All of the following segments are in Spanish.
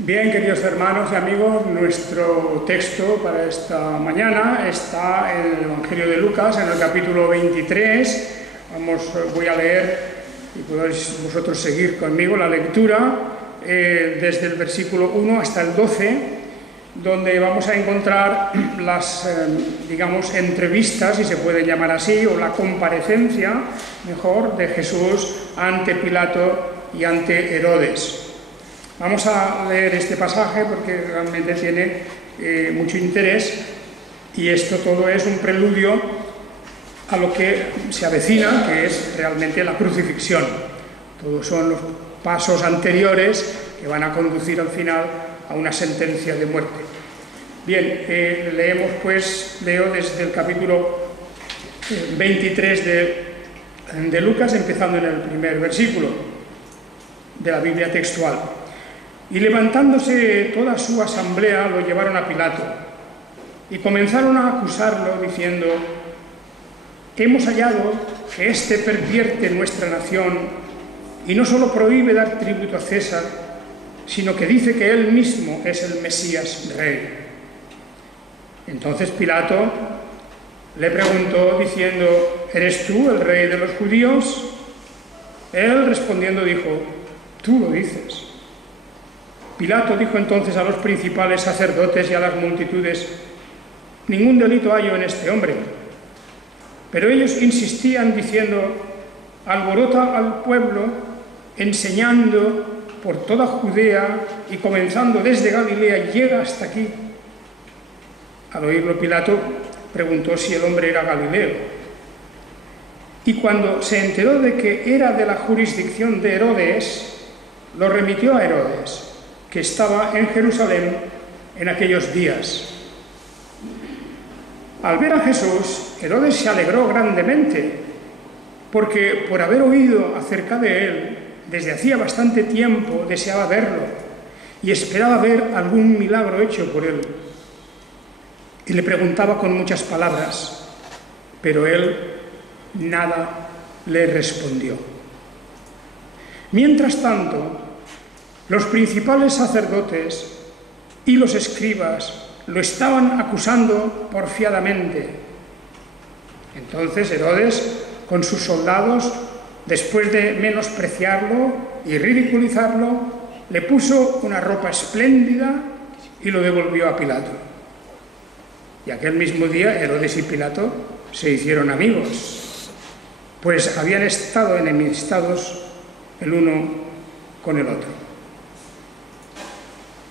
Bien, queridos hermanos y amigos, nuestro texto para esta mañana está en el Evangelio de Lucas, en el capítulo 23. Voy a leer, y podéis vosotros seguir conmigo la lectura, desde el versículo 1 hasta el 12, donde vamos a encontrar las, entrevistas, si se puede llamar así, o la comparecencia, mejor, de Jesús ante Pilato y ante Herodes. Vamos a leer este pasaje porque realmente tiene mucho interés, y esto todo es un preludio a lo que se avecina, que es realmente la crucifixión. Todos son los pasos anteriores que van a conducir al final a una sentencia de muerte. Bien, leo desde el capítulo 23 de Lucas, empezando en el primer versículo de la Biblia textual. Y levantándose toda su asamblea, lo llevaron a Pilato, y comenzaron a acusarlo, diciendo: hemos hallado que éste pervierte nuestra nación, y no solo prohíbe dar tributo a César, sino que dice que él mismo es el Mesías rey. Entonces Pilato le preguntó, diciendo: ¿eres tú el rey de los judíos? Él respondiendo dijo: tú lo dices. Pilato dijo entonces a los principales sacerdotes y a las multitudes: ningún delito hallo en este hombre. Pero ellos insistían diciendo: alborota al pueblo, enseñando por toda Judea y comenzando desde Galilea, llega hasta aquí. Al oírlo, Pilato preguntó si el hombre era galileo. Y cuando se enteró de que era de la jurisdicción de Herodes, lo remitió a Herodes, que estaba en Jerusalén en aquellos días. Al ver a Jesús, Herodes se alegró grandemente, porque por haber oído acerca de él, desde hacía bastante tiempo deseaba verlo y esperaba ver algún milagro hecho por él. Y le preguntaba con muchas palabras, pero él nada le respondió. Mientras tanto, los principales sacerdotes y los escribas lo estaban acusando porfiadamente. Entonces Herodes, con sus soldados, después de menospreciarlo y ridiculizarlo, le puso una ropa espléndida y lo devolvió a Pilato. Y aquel mismo día Herodes y Pilato se hicieron amigos, pues habían estado enemistados el uno con el otro.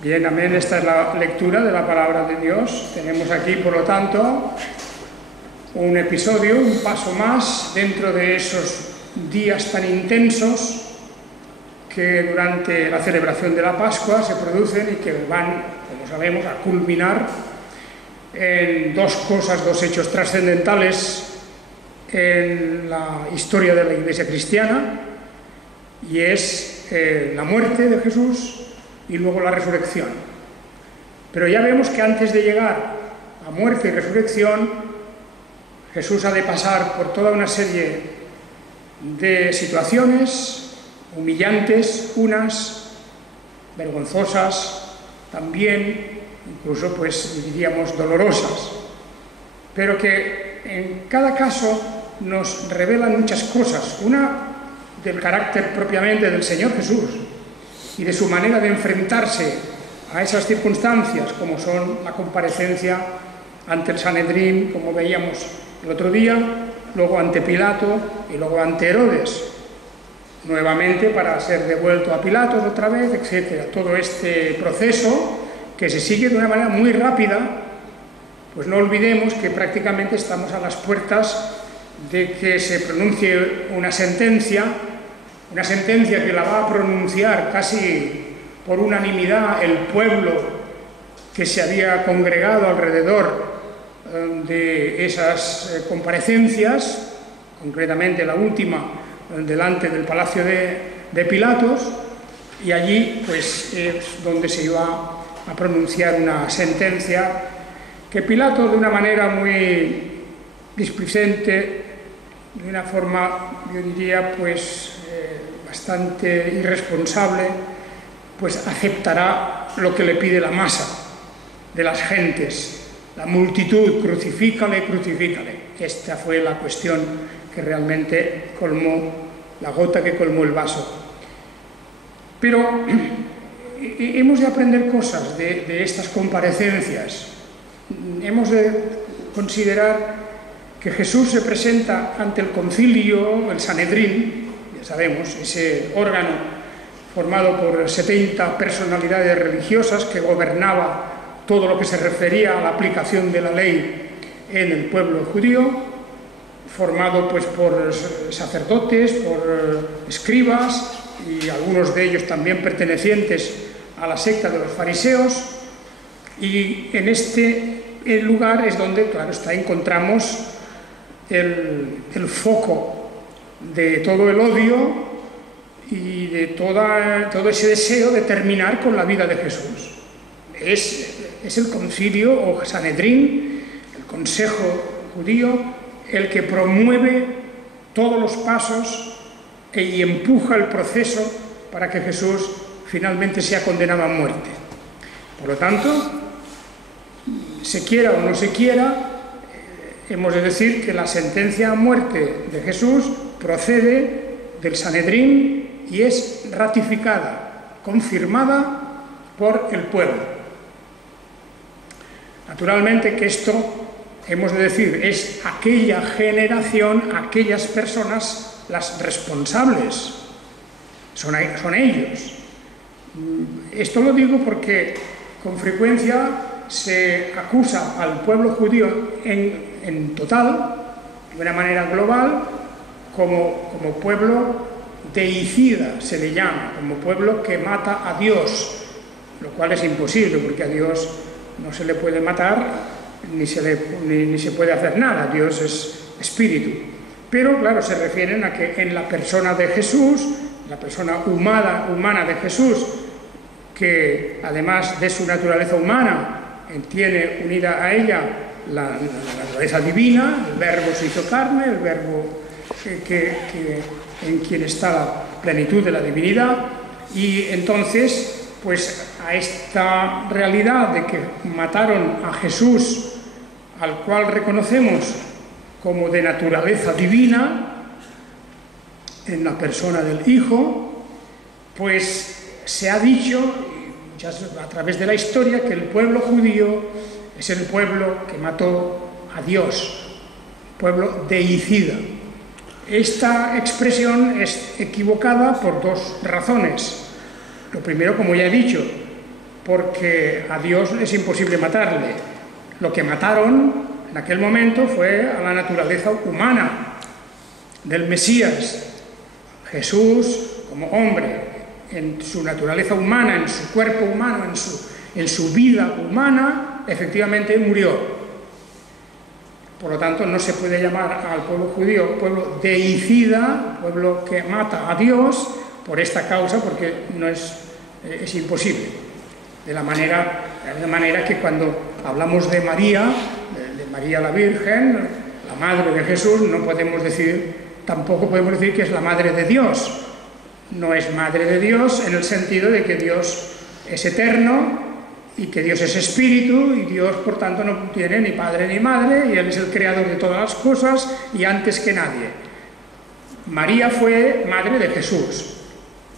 Bien, amén, esta es la lectura de la palabra de Dios. Tenemos aquí, por lo tanto, un episodio, un paso más dentro de esos días tan intensos que durante la celebración de la Pascua se producen y que van, como sabemos, a culminar en dos hechos trascendentales en la historia de la Iglesia cristiana, y es la muerte de Jesús y luego la resurrección. Pero ya vemos que antes de llegar a muerte y resurrección, Jesús ha de pasar por toda una serie de situaciones humillantes, unas vergonzosas, también incluso, diríamos, dolorosas, pero que en cada caso nos revelan muchas cosas. Una, del carácter propiamente del Señor Jesús y de su manera de enfrentarse a esas circunstancias, como son la comparecencia ante el Sanedrín, como veíamos el otro día, luego ante Pilato y luego ante Herodes, nuevamente para ser devuelto a Pilato otra vez, etc. Todo este proceso que se sigue de una manera muy rápida, pues no olvidemos que prácticamente estamos a las puertas de que se pronuncie una sentencia que la va a pronunciar casi por unanimidad el pueblo que se había congregado alrededor de esas comparecencias, concretamente la última delante del palacio de Pilatos, y allí pues es donde se iba a pronunciar una sentencia que Pilato, de una manera muy displicente, de una forma, yo diría, bastante irresponsable, pues aceptará lo que le pide la masa de las gentes, la multitud: crucifícale, crucifícale. Esta fue la cuestión que realmente colmó, la gota que colmó el vaso. Pero hemos de aprender cosas de estas comparecencias. Hemos de considerar que Jesús se presenta ante el concilio, el Sanedrín, ya sabemos, ese órgano formado por 70 personalidades religiosas que gobernaba todo lo que se refería a la aplicación de la ley en el pueblo judío, formado pues por sacerdotes, por escribas, y algunos de ellos también pertenecientes a la secta de los fariseos. Y en este lugar es donde, claro está, encontramos el foco de todo el odio y de todo ese deseo de terminar con la vida de Jesús. Es el concilio o Sanedrín, el consejo judío, el que promueve todos los pasos y empuja el proceso para que Jesús finalmente sea condenado a muerte. Por lo tanto, se quiera o no se quiera, hemos de decir que la sentencia a muerte de Jesús procede del Sanedrín y es ratificada, confirmada por el pueblo. Naturalmente que esto, hemos de decir, es aquella generación, aquellas personas las responsables, son ellos. Esto lo digo porque con frecuencia se acusa al pueblo judío en total, de una manera global, como pueblo deicida, se le llama, como pueblo que mata a Dios, lo cual es imposible, porque a Dios no se le puede matar ni se puede hacer nada. Dios es espíritu. Pero claro, se refieren a que en la persona de Jesús, la persona humana de Jesús, que además de su naturaleza humana tiene unida a ella la naturaleza divina, el Verbo se hizo carne, el Verbo en quien está la plenitud de la divinidad. Y entonces, pues a esta realidad de que mataron a Jesús, al cual reconocemos como de naturaleza divina, en la persona del Hijo, pues se ha dicho, ya a través de la historia, que el pueblo judío es el pueblo que mató a Dios, pueblo deicida. Esta expresión es equivocada por dos razones. Lo primero, como ya he dicho, porque a Dios es imposible matarle. Lo que mataron en aquel momento fue a la naturaleza humana del Mesías. Jesús, como hombre, en su naturaleza humana, en su cuerpo humano, en su vida humana, efectivamente murió. Por lo tanto, no se puede llamar al pueblo judío pueblo deicida, pueblo que mata a Dios, por esta causa, porque no es imposible. De la manera que cuando hablamos de María, de María la Virgen, la madre de Jesús, tampoco podemos decir que es la madre de Dios. No es madre de Dios en el sentido de que Dios es eterno y que Dios es espíritu, y Dios, por tanto, no tiene ni padre ni madre, y Él es el creador de todas las cosas y antes que nadie. María fue madre de Jesús.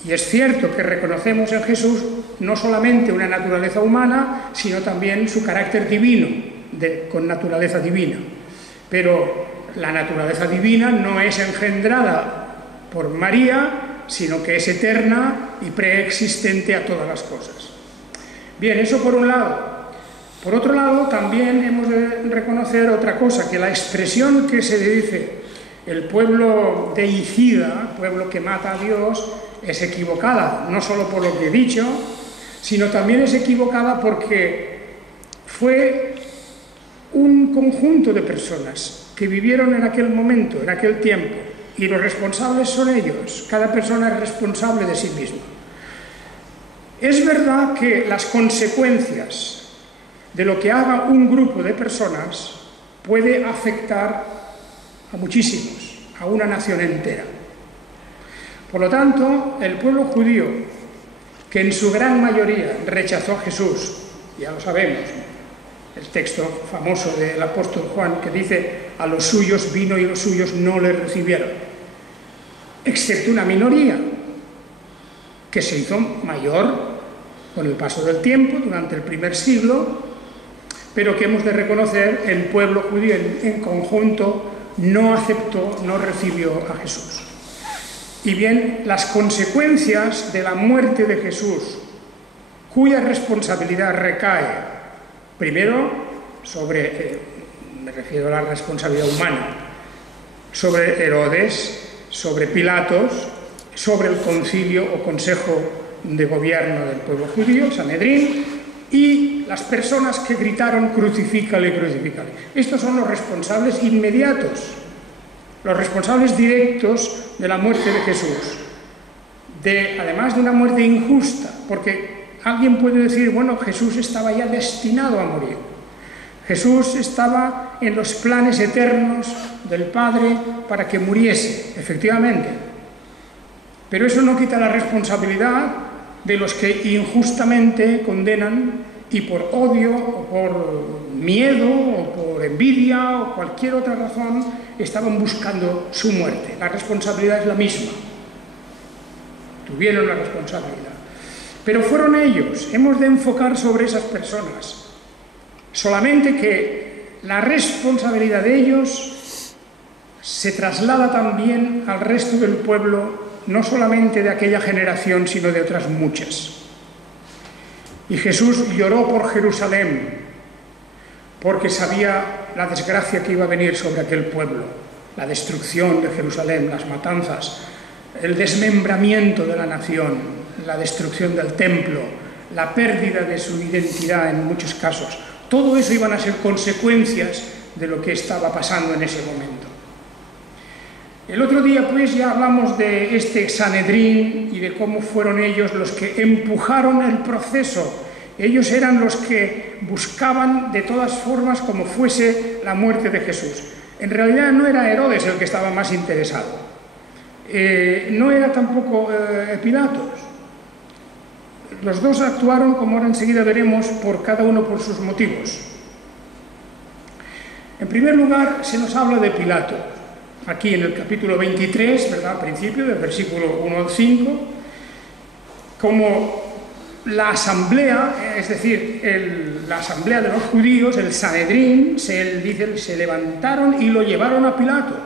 Y es cierto que reconocemos en Jesús no solamente una naturaleza humana, sino también su carácter divino, con naturaleza divina. Pero la naturaleza divina no es engendrada por María, sino que es eterna y preexistente a todas las cosas. Bien, eso por un lado. Por otro lado, también hemos de reconocer otra cosa, que la expresión que se dice el pueblo deicida, pueblo que mata a Dios, es equivocada, no solo por lo que he dicho, sino también es equivocada porque fue un conjunto de personas que vivieron en aquel momento, en aquel tiempo, y los responsables son ellos. Cada persona es responsable de sí misma. Es verdad que las consecuencias de lo que haga un grupo de personas puede afectar a muchísimos, a una nación entera. Por lo tanto, el pueblo judío que en su gran mayoría rechazó a Jesús, ya lo sabemos, el texto famoso del apóstol Juan que dice: a los suyos vino y los suyos no le recibieron, excepto una minoría que se hizo mayor con el paso del tiempo durante el primer siglo, pero que hemos de reconocer el pueblo judío en conjunto no aceptó, no recibió a Jesús. Y bien, las consecuencias de la muerte de Jesús, cuya responsabilidad recae primero sobre, me refiero a la responsabilidad humana, sobre Herodes, sobre Pilatos, sobre el concilio o consejo de gobierno del pueblo judío, el Sanedrín, y las personas que gritaron: crucifícale, crucifícale. Estos son los responsables inmediatos, los responsables directos de la muerte de Jesús, además de una muerte injusta, porque alguien puede decir: bueno, Jesús estaba ya destinado a morir, Jesús estaba en los planes eternos del Padre para que muriese, efectivamente, pero eso no quita la responsabilidad de los que injustamente condenan y por odio o por miedo o por envidia o cualquier otra razón estaban buscando su muerte. La responsabilidad es la misma. Tuvieron la responsabilidad. Pero fueron ellos. Hemos de enfocar sobre esas personas. Solamente que la responsabilidad de ellos se traslada también al resto del pueblo, no solamente de aquella generación, sino de otras muchas. Y Jesús lloró por Jerusalén, porque sabía la desgracia que iba a venir sobre aquel pueblo, la destrucción de Jerusalén, las matanzas, el desmembramiento de la nación, la destrucción del templo, la pérdida de su identidad en muchos casos. Todo eso iban a ser consecuencias de lo que estaba pasando en ese momento. El otro día, pues, ya hablamos de este Sanedrín y de cómo fueron ellos los que empujaron el proceso. Ellos eran los que buscaban de todas formas como fuese la muerte de Jesús. En realidad no era Herodes el que estaba más interesado. No era tampoco Pilatos. Los dos actuaron, como ahora enseguida veremos, por cada uno por sus motivos. En primer lugar, se nos habla de Pilato. Aquí en el capítulo 23, ¿verdad?, al principio, del versículo 1 al 5, como la asamblea, es decir, la asamblea de los judíos, el Sanedrín, se levantaron y lo llevaron a Pilato,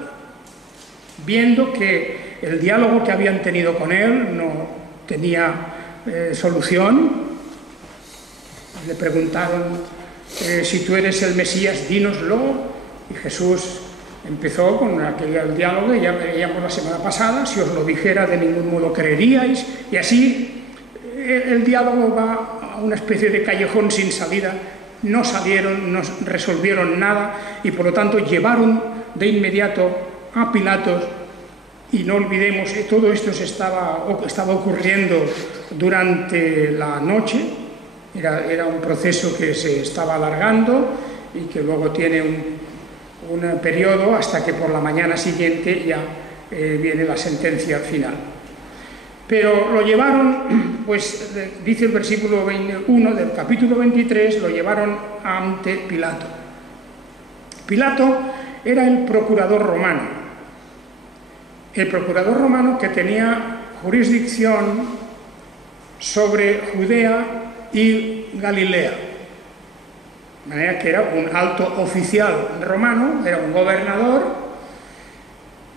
viendo que el diálogo que habían tenido con él no tenía solución. Le preguntaron: si tú eres el Mesías, dínoslo. Y Jesús empezó con aquel diálogo que ya veíamos la semana pasada: si os lo dijera, de ningún modo creeríais. Y así el diálogo va a una especie de callejón sin salida. No salieron, no resolvieron nada, y por lo tanto llevaron de inmediato a Pilatos. Y no olvidemos que todo esto estaba ocurriendo durante la noche. Era un proceso que se estaba alargando y que luego tiene un periodo hasta que por la mañana siguiente ya viene la sentencia final. Pero lo llevaron, pues dice el versículo 21 del capítulo 23, lo llevaron ante Pilato. Pilato era el procurador romano. El procurador romano que tenía jurisdicción sobre Judea y Galilea. De manera que era un alto oficial romano, era un gobernador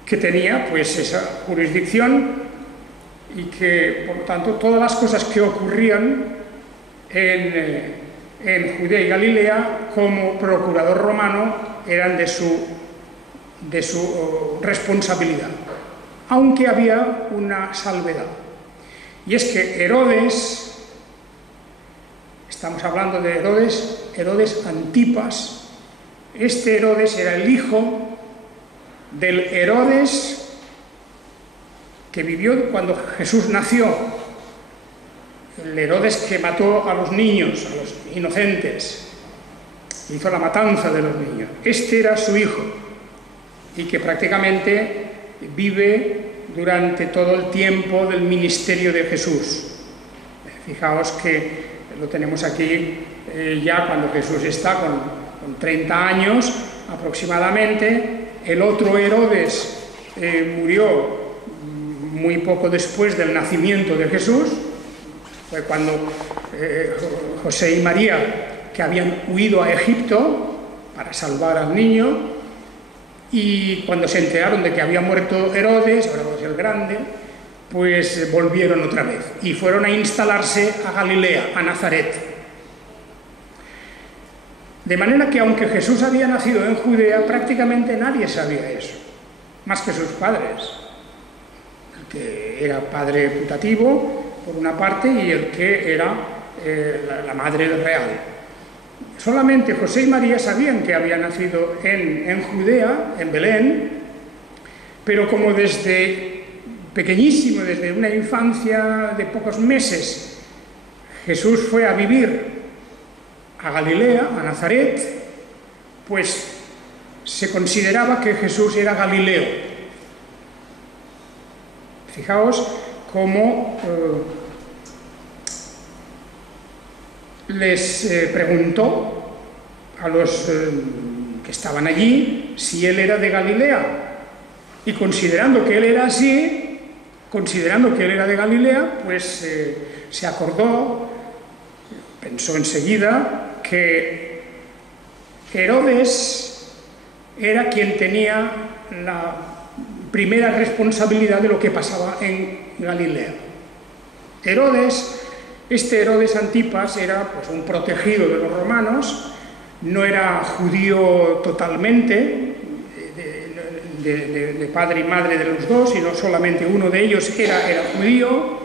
que tenía pues esa jurisdicción, y que por lo tanto todas las cosas que ocurrían en Judea y Galilea como procurador romano eran de su responsabilidad, aunque había una salvedad, y es que Herodes, estamos hablando de Herodes Antipas, este Herodes era el hijo del Herodes que vivió cuando Jesús nació, el Herodes que mató a los niños, a los inocentes, hizo la matanza de los niños. Este era su hijo, y que prácticamente vive durante todo el tiempo del ministerio de Jesús. Fijaos que lo tenemos aquí ya cuando Jesús está con 30 años aproximadamente. El otro Herodes murió muy poco después del nacimiento de Jesús. Fue cuando José y María, que habían huido a Egipto para salvar al niño, y cuando se enteraron de que había muerto Herodes el Grande, pues volvieron otra vez y fueron a instalarse a Galilea, a Nazaret. De manera que aunque Jesús había nacido en Judea, prácticamente nadie sabía eso, más que sus padres. El que era padre putativo, por una parte, y el que era la madre real. Solamente José y María sabían que había nacido en Judea, en Belén, pero como desde pequeñísimo, desde una infancia de pocos meses, Jesús fue a vivir a Galilea, a Nazaret, pues se consideraba que Jesús era galileo. Fijaos cómo les preguntó a los que estaban allí si él era de Galilea, y considerando que él era así, considerando que él era de Galilea, pues se acordó, pensó enseguida que Herodes era quien tenía la primera responsabilidad de lo que pasaba en Galilea. Este Herodes Antipas era pues un protegido de los romanos, no era judío totalmente, de padre y madre de los dos, sino solamente uno de ellos era judío,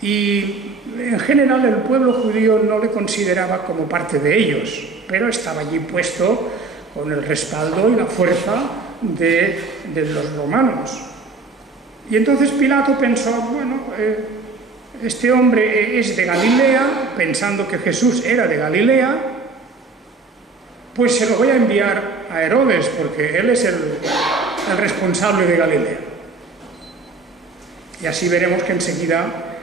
y en general el pueblo judío no le consideraba como parte de ellos, pero estaba allí puesto con el respaldo y la fuerza de los romanos. Y entonces Pilato pensó, bueno, este hombre es de Galilea, pensando que Jesús era de Galilea, pues se lo voy a enviar a Herodes, porque él es el responsable de Galilea. Y así veremos que enseguida,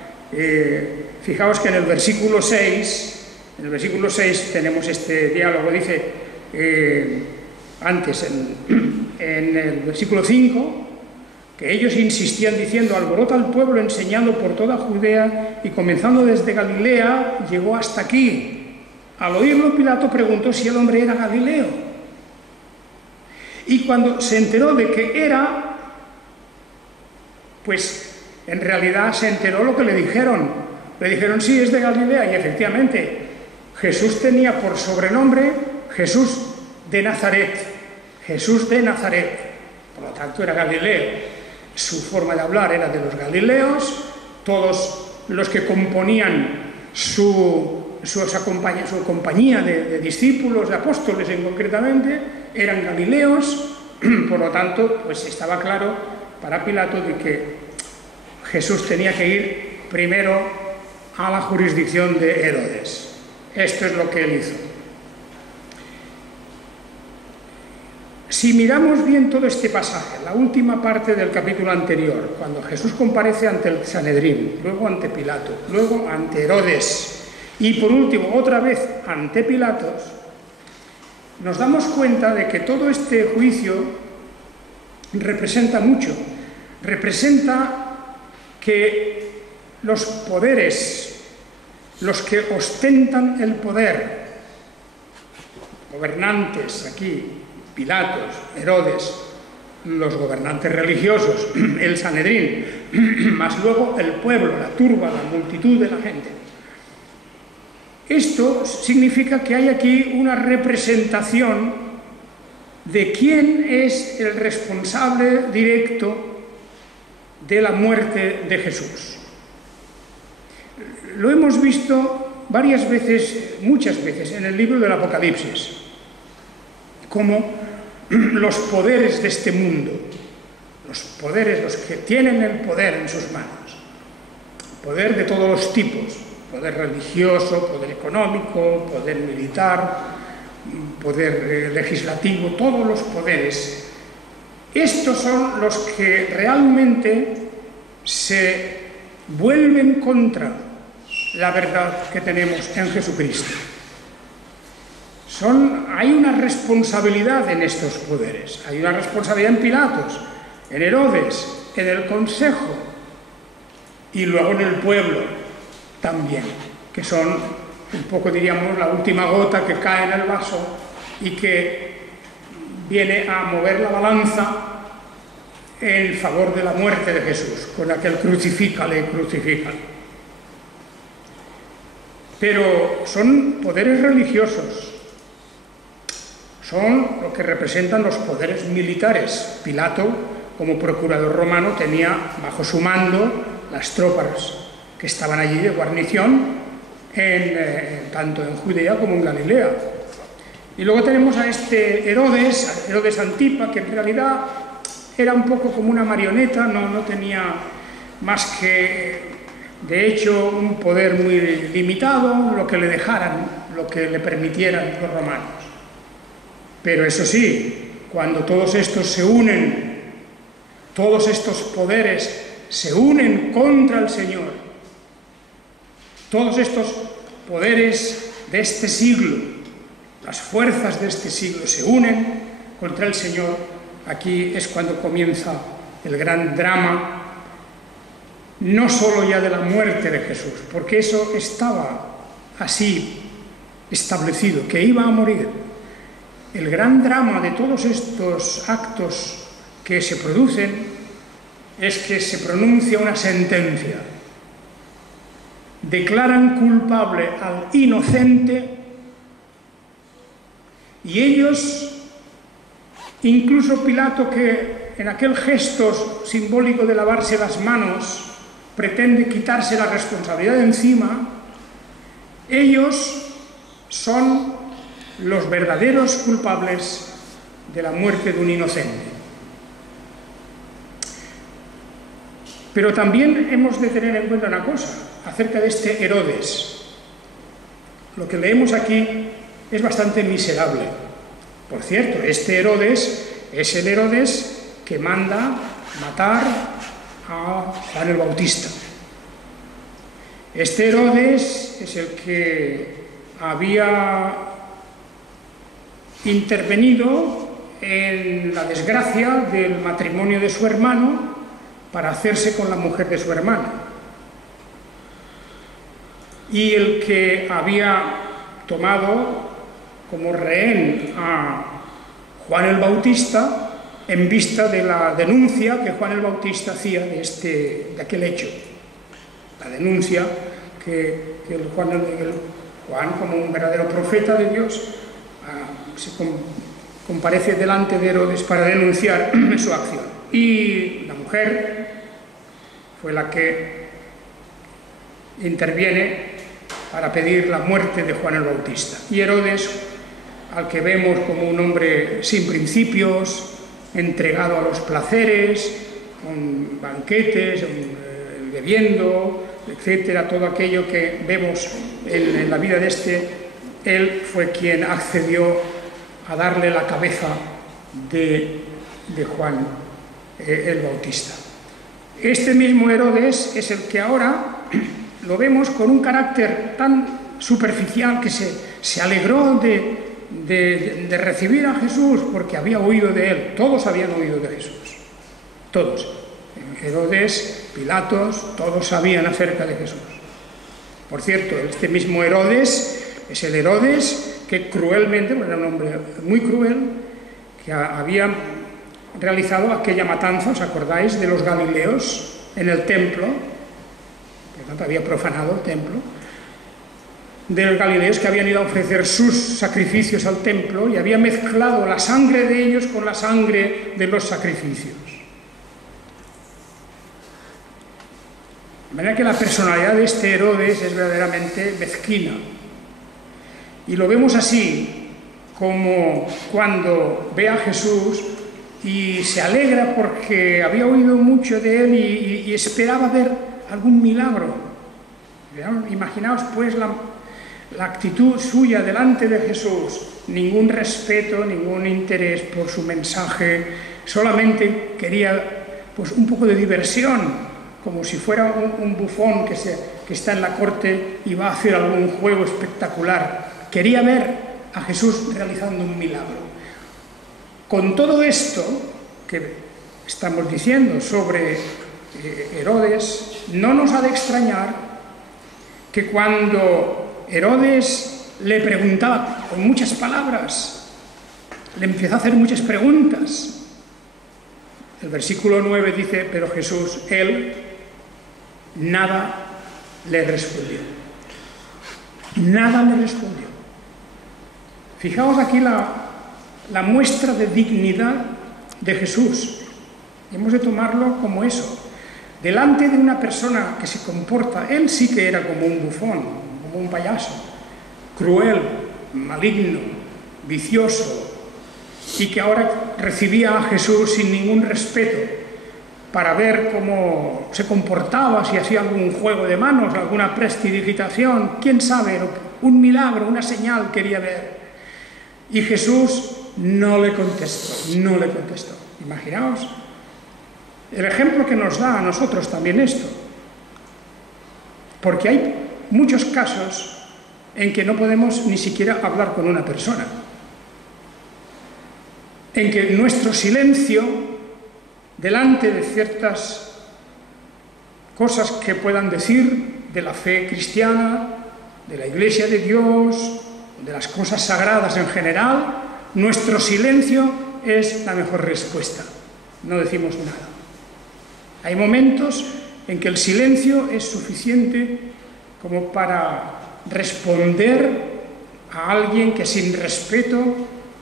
fijaos que en el versículo 6 tenemos este diálogo, dice antes en el versículo 5, que ellos insistían diciendo: alborota al pueblo enseñando por toda Judea y comenzando desde Galilea llegó hasta aquí. Al oírlo, Pilato preguntó si el hombre era galileo. Y cuando se enteró de que era, pues en realidad se enteró lo que le dijeron. Le dijeron: sí, es de Galilea. Y efectivamente, Jesús tenía por sobrenombre Jesús de Nazaret. Jesús de Nazaret. Por lo tanto, era galileo. Su forma de hablar era de los galileos. Todos los que componían su compañía de discípulos, de apóstoles concretamente, eran galileos. Por lo tanto, pues estaba claro para Pilato de que Jesús tenía que ir primero a la jurisdicción de Herodes. Esto es lo que él hizo. Si miramos bien todo este pasaje, la última parte del capítulo anterior, cuando Jesús comparece ante el Sanedrín, luego ante Pilato, luego ante Herodes y por último otra vez ante Pilatos, nos damos cuenta de que todo este juicio representa mucho. Representa que los poderes, los que ostentan el poder, gobernantes aquí, Pilatos, Herodes, los gobernantes religiosos, el Sanedrín, más luego el pueblo, la turba, la multitud de la gente. Esto significa que hay aquí una representación de quién es el responsable directo de la muerte de Jesús. Lo hemos visto varias veces, muchas veces, en el libro del Apocalipsis, como los poderes de este mundo, los poderes, los que tienen el poder en sus manos, poder de todos los tipos, poder religioso, poder económico, poder militar, poder legislativo, todos los poderes. Estos son los que realmente se vuelven contra la verdad que tenemos en Jesucristo. Hay una responsabilidad en estos poderes. Hay una responsabilidad en Pilatos, en Herodes, en el Consejo y luego en el pueblo también, que son un poco, diríamos, la última gota que cae en el vaso y que viene a mover la balanza en favor de la muerte de Jesús, con aquel crucifícale, crucifícale. Pero son poderes religiosos, son lo que representan los poderes militares. Pilato, como procurador romano, tenía bajo su mando las tropas que estaban allí de guarnición, tanto en Judea como en Galilea. Y luego tenemos a este Herodes Antipa, que en realidad era un poco como una marioneta, no tenía más que, de hecho, un poder muy limitado, lo que le dejaran, lo que le permitieran los romanos. Pero eso sí, cuando todos estos se unen, todos estos poderes se unen contra el Señor, todos estos poderes de este siglo, las fuerzas de este siglo se unen contra el Señor, aquí es cuando comienza el gran drama, no solo ya de la muerte de Jesús, porque eso estaba así establecido, que iba a morir. El gran drama de todos estos actos que se producen es que se pronuncia una sentencia. Declaran culpable al inocente y ellos, incluso Pilato, que en aquel gesto simbólico de lavarse las manos pretende quitarse la responsabilidad de encima, ellos son los verdaderos culpables de la muerte de un inocente. Pero también hemos de tener en cuenta una cosa acerca de este Herodes. Lo que leemos aquí es bastante miserable. Por cierto, este Herodes es el Herodes que manda matar a Juan el Bautista. Este Herodes es el que había intervenido en la desgracia del matrimonio de su hermano para hacerse con la mujer de su hermano. Y el que había tomado como rehén a Juan el Bautista en vista de la denuncia que Juan el Bautista hacía de aquel hecho. La denuncia que Juan, como un verdadero profeta de Dios, se comparece delante de Herodes para denunciar su acción. Y la mujer fue la que interviene para pedir la muerte de Juan el Bautista. Y Herodes, al que vemos como un hombre sin principios, entregado a los placeres, con banquetes, bebiendo, etcétera, todo aquello que vemos en la vida de él fue quien accedió a darle la cabeza de Juan el Bautista. Este mismo Herodes es el que ahora lo vemos con un carácter tan superficial que se alegró de recibir a Jesús porque había oído de él. Todos habían oído de Jesús. Todos. Herodes, Pilatos, todos sabían acerca de Jesús. Por cierto, este mismo Herodes es el Herodes que cruelmente, bueno, era un hombre muy cruel, que había realizado aquella matanza, ¿os acordáis?, de los galileos en el templo, por lo tanto había profanado el templo, de los galileos que habían ido a ofrecer sus sacrificios al templo y había mezclado la sangre de ellos con la sangre de los sacrificios. De manera que la personalidad de este Herodes es verdaderamente mezquina. Y lo vemos así, como cuando ve a Jesús y se alegra porque había oído mucho de él y esperaba ver algún milagro. Imaginaos pues la actitud suya delante de Jesús, ningún respeto, ningún interés por su mensaje, solamente quería pues un poco de diversión, como si fuera un bufón que que está en la corte y va a hacer algún juego espectacular. Quería ver a Jesús realizando un milagro. Con todo esto que estamos diciendo sobre Herodes, no nos ha de extrañar que cuando Herodes le preguntaba con muchas palabras, le empezó a hacer muchas preguntas. El versículo 9 dice, pero Jesús, él, nada le respondió. Nada le respondió. Fijaos aquí la muestra de dignidad de Jesús. Y hemos de tomarlo como eso. Delante de una persona que se comporta, él sí que era como un bufón, como un payaso, cruel, maligno, vicioso, y que ahora recibía a Jesús sin ningún respeto para ver cómo se comportaba, si hacía algún juego de manos, alguna prestidigitación, quién sabe, un milagro, una señal quería ver. Y Jesús no le contestó, no le contestó. Imaginaos el ejemplo que nos da a nosotros también esto. Porque hay muchos casos en que no podemos ni siquiera hablar con una persona. En que nuestro silencio, delante de ciertas cosas que puedan decir de la fe cristiana, de la Iglesia de Dios, de las cosas sagradas en general, nuestro silencio es la mejor respuesta. No decimos nada. Hay momentos en que el silencio es suficiente como para responder a alguien que sin respeto,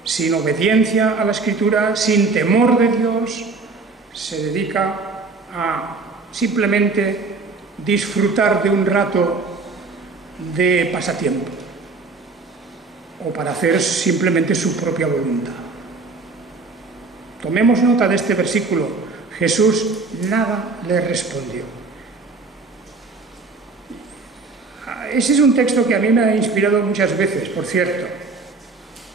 sin obediencia a la Escritura, sin temor de Dios, se dedica a simplemente disfrutar de un rato de pasatiempo o para hacer simplemente su propia voluntad. Tomemos nota de este versículo. Jesús nada le respondió. Ese es un texto que a mí me ha inspirado muchas veces, por cierto,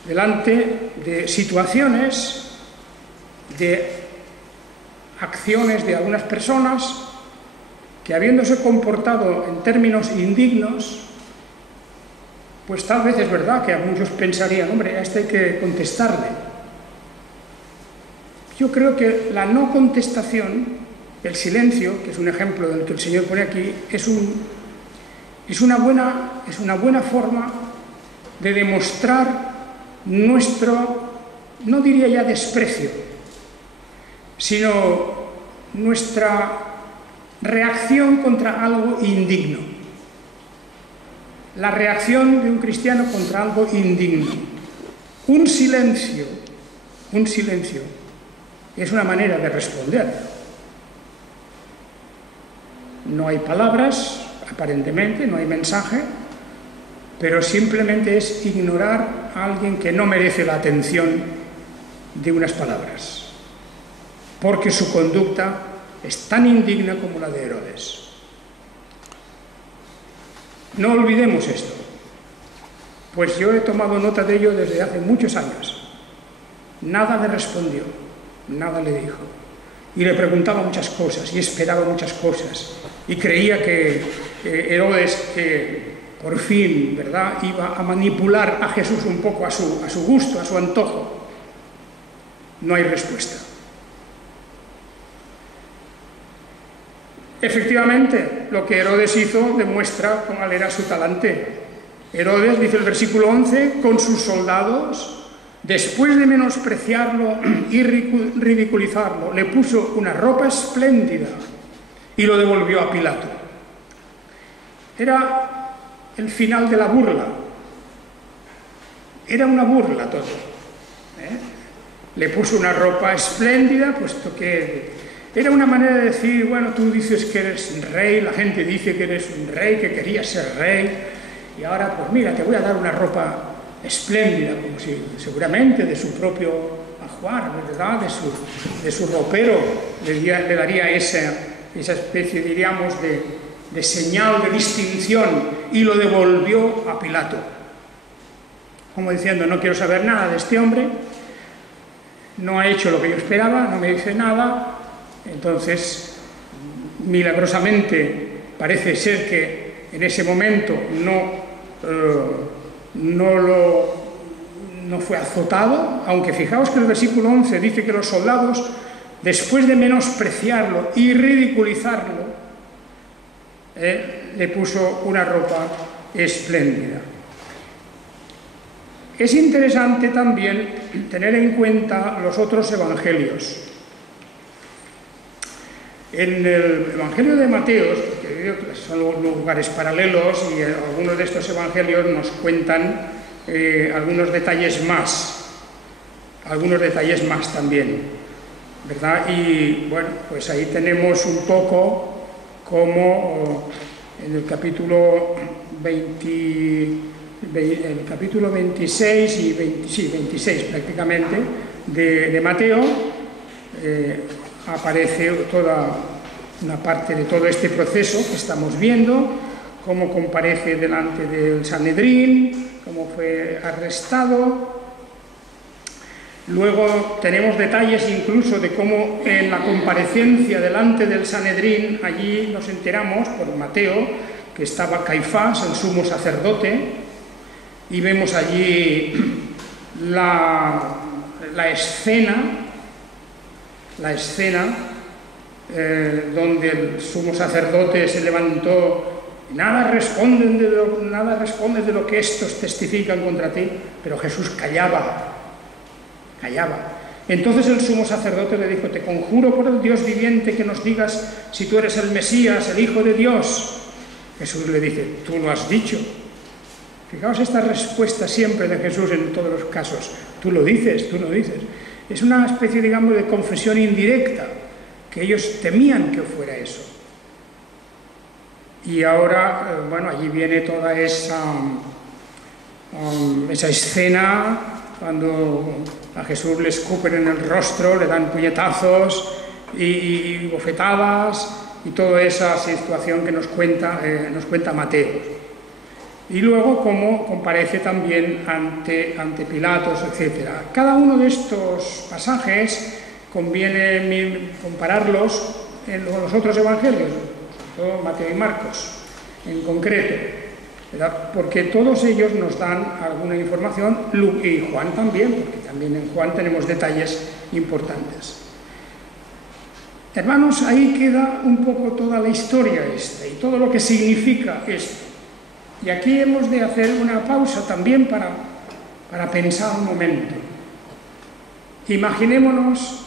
delante de situaciones, de acciones de algunas personas que, habiéndose comportado en términos indignos, pues tal vez es verdad que a muchos pensarían, hombre, a este hay que contestarle. Yo creo que la no contestación, el silencio, que es un ejemplo del que el Señor pone aquí, es una buena forma de demostrar nuestro, no diría ya desprecio, sino nuestra reacción contra algo indigno. La reacción de un cristiano contra algo indigno. Un silencio es una manera de responder. No hay palabras, aparentemente, no hay mensaje, pero simplemente es ignorar a alguien que no merece la atención de unas palabras, porque su conducta es tan indigna como la de Herodes. No olvidemos esto, pues yo he tomado nota de ello desde hace muchos años. Nada le respondió, nada le dijo. Y le preguntaba muchas cosas y esperaba muchas cosas. Y creía que Herodes, que por fin, ¿verdad?, iba a manipular a Jesús un poco a su gusto, a su antojo. No hay respuesta. Efectivamente, lo que Herodes hizo demuestra cuál era su talante. Herodes, dice el versículo 11, con sus soldados, después de menospreciarlo y ridiculizarlo, le puso una ropa espléndida y lo devolvió a Pilato. Era el final de la burla. Era una burla todo. Le puso una ropa espléndida, puesto que era una manera de decir, bueno, tú dices que eres rey, la gente dice que eres un rey, que querías ser rey, y ahora, pues mira, te voy a dar una ropa espléndida, como si seguramente de su propio ajuar, ¿verdad?, de su ropero, le daría esa especie, diríamos, de señal de distinción, y lo devolvió a Pilato. Como diciendo, no quiero saber nada de este hombre, no ha hecho lo que yo esperaba, no me dice nada. Entonces, milagrosamente, parece ser que en ese momento no fue azotado, aunque fijaos que el versículo 11 dice que los soldados, después de menospreciarlo y ridiculizarlo, le puso una ropa espléndida. Es interesante también tener en cuenta los otros evangelios. En el Evangelio de Mateo, que son lugares paralelos, y algunos de estos evangelios nos cuentan algunos detalles más también, ¿verdad? Y bueno, pues ahí tenemos un poco como en el capítulo 26 y 26 prácticamente de Mateo, aparece toda una parte de todo este proceso que estamos viendo, cómo comparece delante del Sanedrín, cómo fue arrestado. Luego tenemos detalles incluso de cómo en la comparecencia delante del Sanedrín, allí nos enteramos por Mateo que estaba Caifás, el sumo sacerdote, y vemos allí la escena donde el sumo sacerdote se levantó, nada responde de lo que estos testifican contra ti, pero Jesús callaba. Entonces el sumo sacerdote le dijo: te conjuro por el Dios viviente que nos digas si tú eres el Mesías, el Hijo de Dios. Jesús le dice: tú lo has dicho. Fijaos esta respuesta siempre de Jesús en todos los casos: tú lo dices, tú lo dices. Es una especie, digamos, de confesión indirecta, que ellos temían que fuera eso. Y ahora, bueno, allí viene toda esa escena cuando a Jesús le escupen en el rostro, le dan puñetazos y bofetadas, y toda esa situación que nos cuenta Mateo. Y luego cómo comparece también ante Pilatos, etc. Cada uno de estos pasajes conviene compararlos en los otros evangelios, sobre todo Mateo y Marcos en concreto, ¿verdad? Porque todos ellos nos dan alguna información, y Juan también, porque también en Juan tenemos detalles importantes. Hermanos, ahí queda un poco toda la historia esta y todo lo que significa esto. Y aquí hemos de hacer una pausa también para pensar un momento. Imaginémonos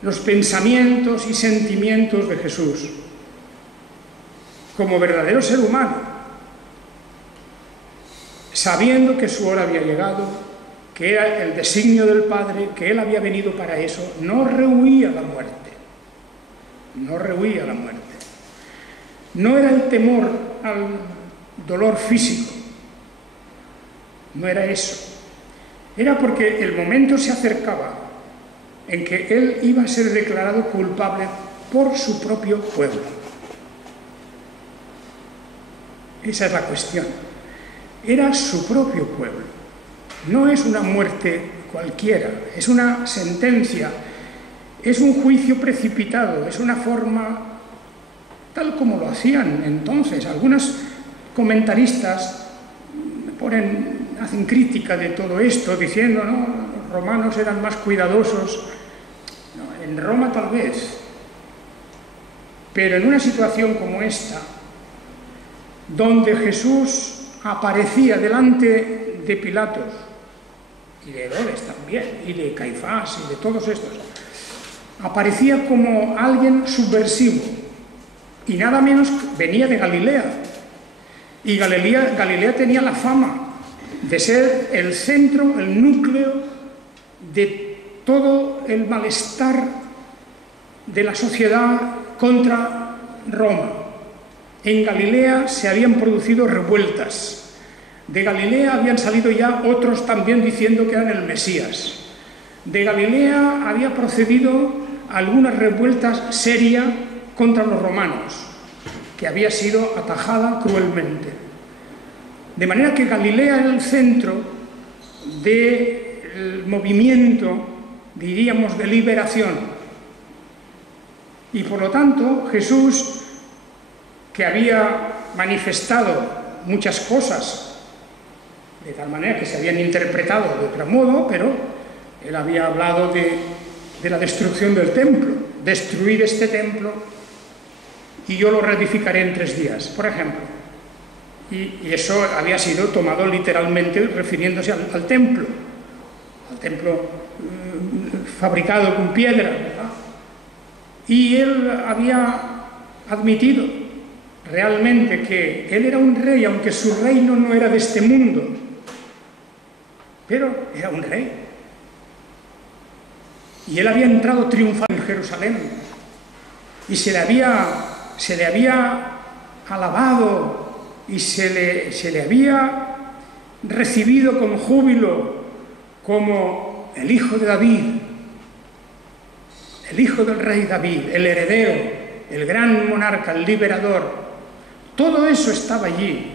los pensamientos y sentimientos de Jesús como verdadero ser humano, sabiendo que su hora había llegado, que era el designio del Padre, que Él había venido para eso. No rehuía la muerte. No era el temor al dolor físico, no era eso. Era porque el momento se acercaba en que Él iba a ser declarado culpable por su propio pueblo. Esa es la cuestión. Era su propio pueblo. No es una muerte cualquiera, es una sentencia, es un juicio precipitado, es una forma tal como lo hacían entonces. Algunos comentaristas hacen crítica de todo esto, diciendo, no, los romanos eran más cuidadosos. No, en Roma tal vez, pero en una situación como esta, donde Jesús aparecía delante de Pilatos, y de Herodes también, y de Caifás, y de todos estos, aparecía como alguien subversivo, y nada menos venía de Galilea. Y Galilea tenía la fama de ser el centro, el núcleo de todo el malestar de la sociedad contra Roma. En Galilea se habían producido revueltas. De Galilea habían salido ya otros también diciendo que eran el Mesías. De Galilea había procedido algunas revueltas serias contra los romanos, que había sido atajada cruelmente. De manera que Galilea era el centro del movimiento, diríamos, de liberación. Y por lo tanto, Jesús, que había manifestado muchas cosas, de tal manera que se habían interpretado de otro modo, pero él había hablado de la destrucción del templo, destruir este templo y yo lo reedificaré en 3 días, por ejemplo. Y eso había sido tomado literalmente refiriéndose al templo fabricado con piedra, ¿verdad? Y él había admitido realmente que él era un rey, aunque su reino no era de este mundo, pero era un rey. Y él había entrado triunfal en Jerusalén y se le había alabado y se le había recibido con júbilo como el hijo de David, el hijo del rey David, el heredero, el gran monarca, el liberador. Todo eso estaba allí.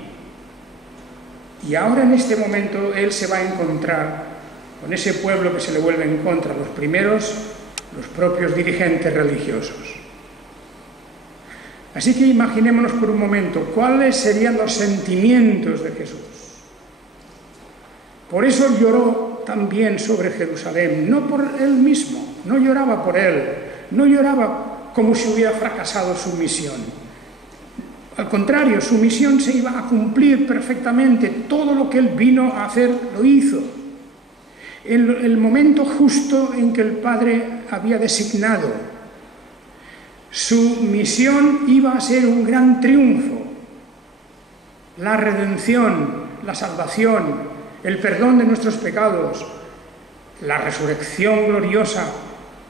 Y ahora en este momento él se va a encontrar con ese pueblo que se le vuelve en contra, los primeros, los propios dirigentes religiosos. Así que imaginémonos por un momento cuáles serían los sentimientos de Jesús. Por eso lloró también sobre Jerusalén, no por él mismo, no lloraba por él, no lloraba como si hubiera fracasado su misión. Al contrario, su misión se iba a cumplir perfectamente, todo lo que él vino a hacer lo hizo. En el momento justo en que el Padre había designado, su misión iba a ser un gran triunfo, la redención, la salvación, el perdón de nuestros pecados, la resurrección gloriosa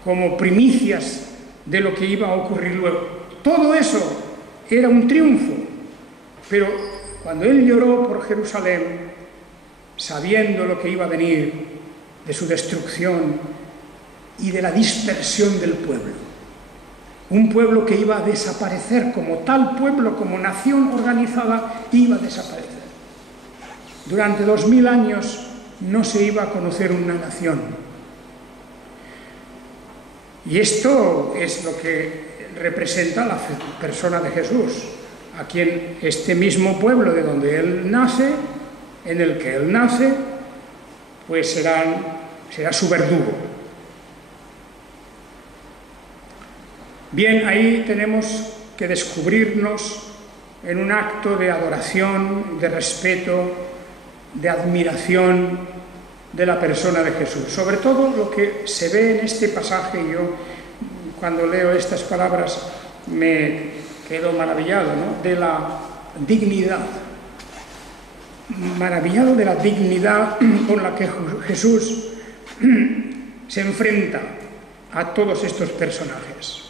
como primicias de lo que iba a ocurrir luego. Todo eso era un triunfo, pero cuando él lloró por Jerusalén, sabiendo lo que iba a venir de su destrucción y de la dispersión del pueblo, un pueblo que iba a desaparecer como tal pueblo, como nación organizada, iba a desaparecer. Durante 2000 años no se iba a conocer una nación. Y esto es lo que representa la persona de Jesús, a quien este mismo pueblo de donde él nace, en el que él nace, pues será su verdugo. Bien, ahí tenemos que descubrirnos en un acto de adoración, de respeto, de admiración de la persona de Jesús. Sobre todo lo que se ve en este pasaje, yo cuando leo estas palabras me quedo maravillado, ¿no?, de la dignidad. Maravillado de la dignidad con la que Jesús se enfrenta a todos estos personajes.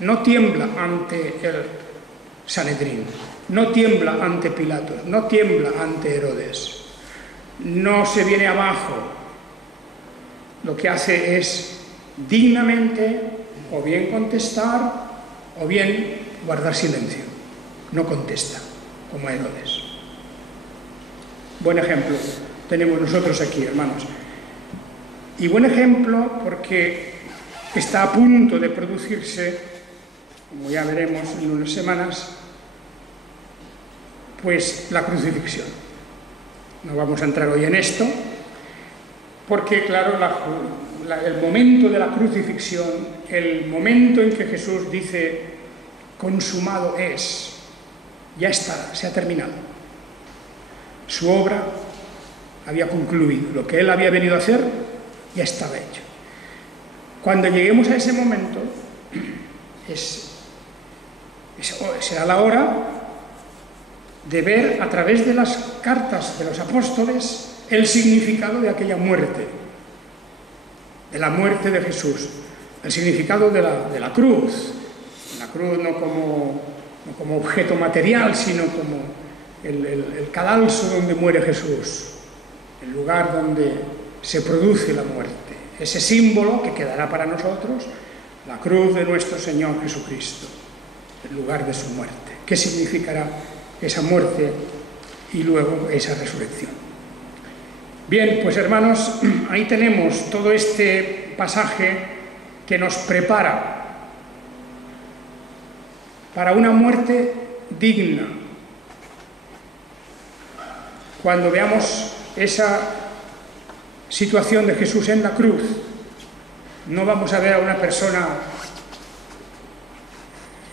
No tiembla ante el Sanedrín, no tiembla ante Pilatos, no tiembla ante Herodes, no se viene abajo. Lo que hace es dignamente o bien contestar o bien guardar silencio. No contesta, como Herodes. Buen ejemplo tenemos nosotros aquí, hermanos. Y buen ejemplo porque está a punto de producirse, como ya veremos en unas semanas, pues la crucifixión. No vamos a entrar hoy en esto, porque claro, el momento de la crucifixión, el momento en que Jesús dice, consumado es, ya está, se ha terminado. Su obra había concluido, lo que él había venido a hacer ya estaba hecho. Cuando lleguemos a ese momento, será la hora de ver a través de las cartas de los apóstoles el significado de aquella muerte, de la muerte de Jesús, el significado de la cruz no como objeto material, sino como el cadalso donde muere Jesús, el lugar donde se produce la muerte, ese símbolo que quedará para nosotros, la cruz de nuestro Señor Jesucristo, el lugar de su muerte. ¿Qué significará esa muerte y luego esa resurrección? Bien, pues hermanos, ahí tenemos todo este pasaje que nos prepara para una muerte digna, cuando veamos esa situación de Jesús en la cruz, no vamos a ver a una persona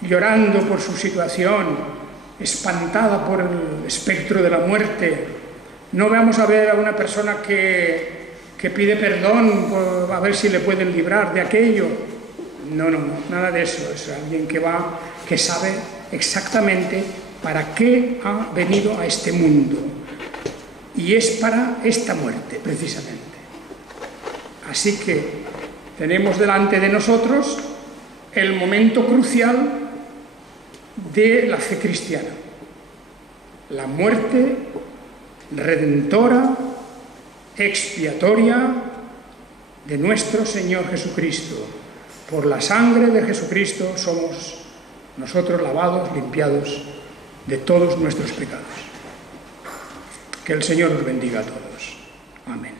llorando por su situación, espantada por el espectro de la muerte. No vamos a ver a una persona que pide perdón por a ver si le pueden librar de aquello. No, nada de eso. Es alguien que sabe exactamente para qué ha venido a este mundo. Y es para esta muerte, precisamente. Así que tenemos delante de nosotros el momento crucial de la fe cristiana. La muerte redentora, expiatoria de nuestro Señor Jesucristo. Por la sangre de Jesucristo somos nosotros lavados, limpiados de todos nuestros pecados. Que el Señor nos bendiga a todos. Amén.